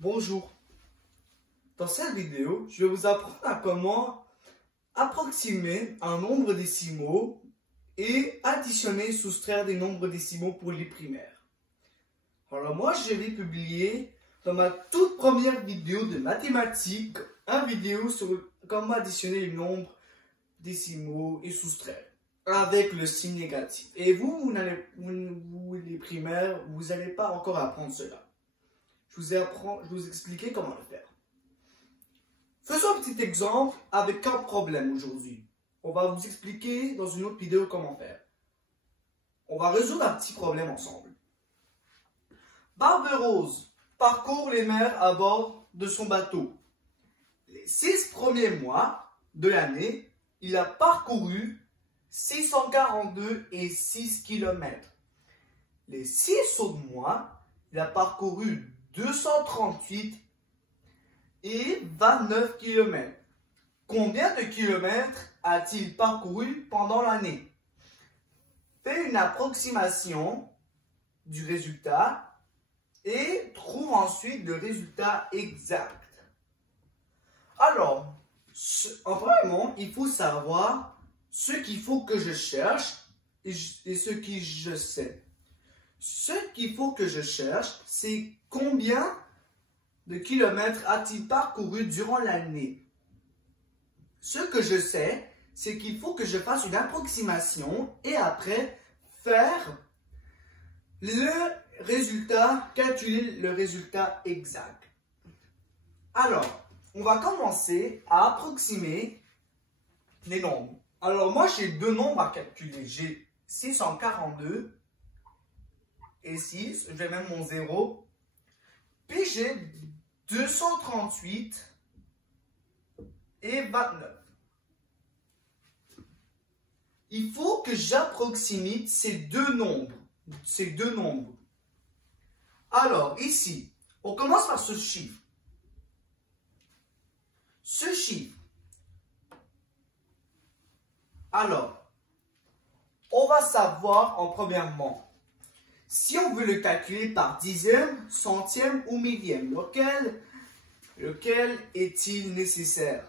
Bonjour. Dans cette vidéo, je vais vous apprendre à comment approximer un nombre décimaux et additionner et soustraire des nombres décimaux pour les primaires. Alors moi, je vais publier dans ma toute première vidéo de mathématiques, une vidéo sur comment additionner les nombres décimaux et soustraire avec le signe négatif. Et vous les primaires, vous n'allez pas encore apprendre cela. Je vais vous expliquer comment le faire. Faisons un petit exemple avec un problème aujourd'hui. On va vous expliquer dans une autre vidéo comment faire. On va résoudre un petit problème ensemble. Barbe-Rose parcourt les mers à bord de son bateau. Les 6 premiers mois de l'année, il a parcouru 642,6 km. Les 6 autres mois, il a parcouru 238,29 km. Combien de kilomètres a-t-il parcouru pendant l'année? Fais une approximation du résultat et trouve ensuite le résultat exact. Alors, vraiment, il faut savoir ce qu'il faut que je cherche et ce que je sais. Ce qu'il faut que je cherche, c'est combien de kilomètres a-t-il parcouru durant l'année. Ce que je sais, c'est qu'il faut que je fasse une approximation et après faire le résultat, calculer le résultat exact. Alors, on va commencer à approximer les nombres. Alors moi, j'ai deux nombres à calculer. J'ai 642 et 6, je vais mettre mon 0. Puis j'ai 238 et 29. Il faut que j'approxime ces deux nombres. Alors, ici, on commence par ce chiffre. Ce chiffre. Alors, on va savoir en premièrement, si on veut le calculer par dixième, centième ou millième, lequel est-il nécessaire?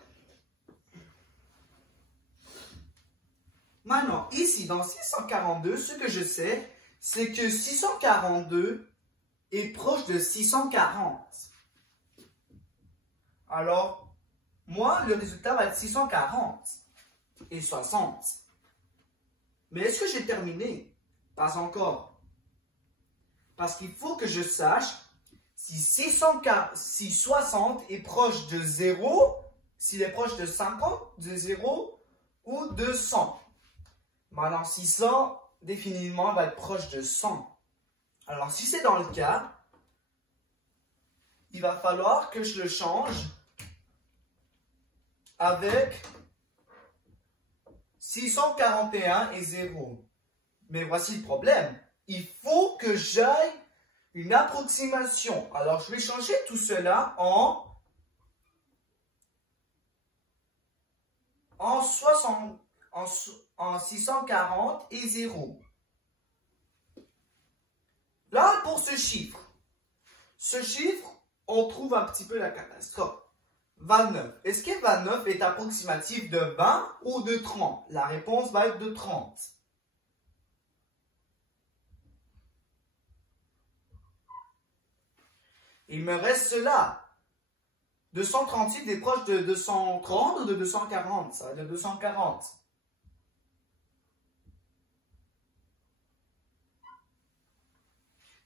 Maintenant, ici, dans 642, ce que je sais, c'est que 642 est proche de 640. Alors, moi, le résultat va être 640 et 60. Mais est-ce que j'ai terminé? Pas encore. Parce qu'il faut que je sache si 60 est proche de 0, s'il est proche de 50, de 0 ou de 100. Maintenant, 600, définitivement, va être proche de 100. Alors, si c'est dans le cas, il va falloir que je le change avec 641 et 0. Mais voici le problème. Il faut que j'aille une approximation. Alors, je vais changer tout cela en 640 et 0. Là, pour ce chiffre, on trouve un petit peu la catastrophe. 29. Est-ce que 29 est approximatif de 20 ou de 30? La réponse va être de 30. Il me reste cela. 238 est proche de 230 ou de 240? Ça va être de 240.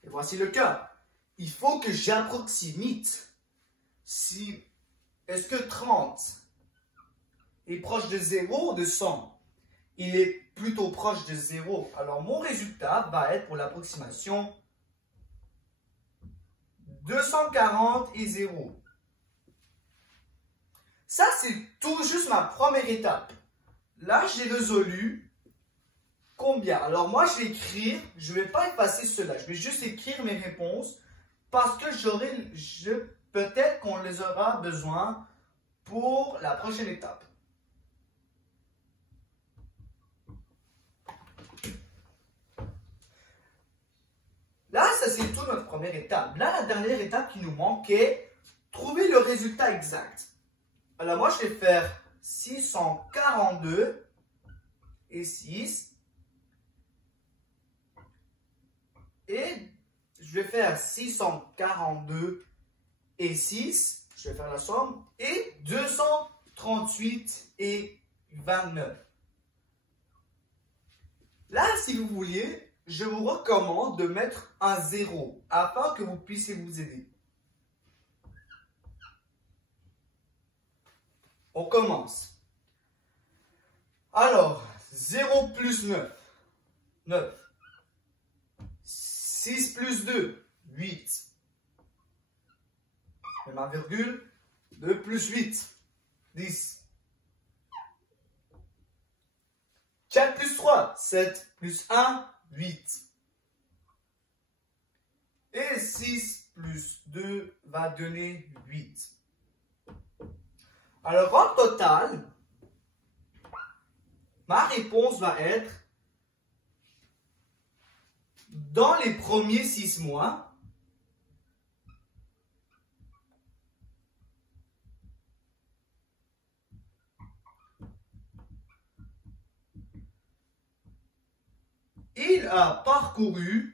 Et voici le cas. Il faut que j'approxime. Est-ce que 30 est proche de 0 ou de 100? Il est plutôt proche de 0. Alors, mon résultat va être pour l'approximation 240 et 0. Ça, c'est tout juste ma première étape. Là, j'ai résolu combien? Alors, moi, je vais écrire, je ne vais pas effacer cela. Je vais juste écrire mes réponses parce que peut-être qu'on les aura besoin pour la prochaine étape. Là, ça c'est toute notre première étape. Là, la dernière étape qui nous manquait trouver le résultat exact. Alors moi, je vais faire 642 et 6. Et je vais faire 642 et 6. Je vais faire la somme. Et 238 et 29. Là, si vous vouliez, je vous recommande de mettre un 0 afin que vous puissiez vous aider. On commence. Alors, 0 plus 9. 9. 6 plus 2. 8. Même un virgule. 2 plus 8. 10. 4 plus 3. 7 plus 1. 8. Et 6 plus 2 va donner 8. Alors, en total, ma réponse va être, dans les premiers 6 mois, il a parcouru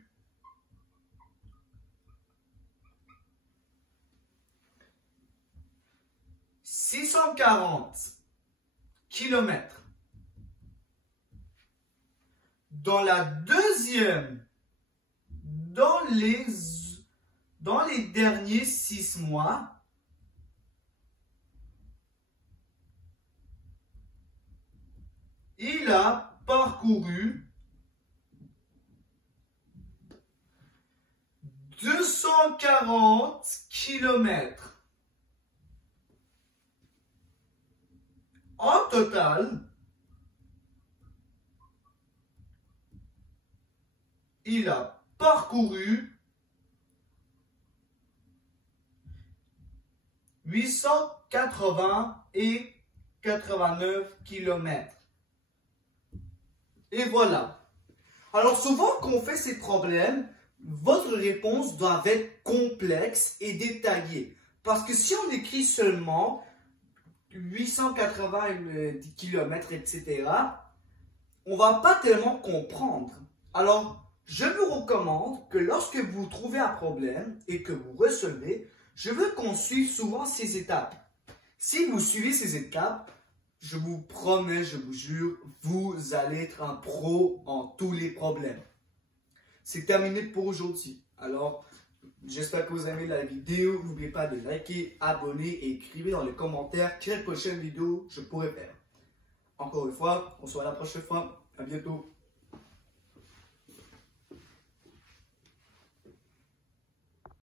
640 kilomètres. Dans la deuxième, dans les derniers 6 mois, il a parcouru 240 kilomètres. En total, il a parcouru 880 et 89 kilomètres. Et voilà. Alors souvent, quand on fait ces problèmes, votre réponse doit être complexe et détaillée. Parce que si on écrit seulement 880 km, etc., on ne va pas tellement comprendre. Alors, je vous recommande que lorsque vous trouvez un problème et que vous résolvez, je veux qu'on suive souvent ces étapes. Si vous suivez ces étapes, je vous promets, je vous jure, vous allez être un pro en tous les problèmes. C'est terminé pour aujourd'hui. Alors, j'espère que vous avez aimé la vidéo. N'oubliez pas de liker, abonner et écrivez dans les commentaires quelle prochaine vidéo je pourrais faire. Encore une fois, on se voit la prochaine fois. À bientôt.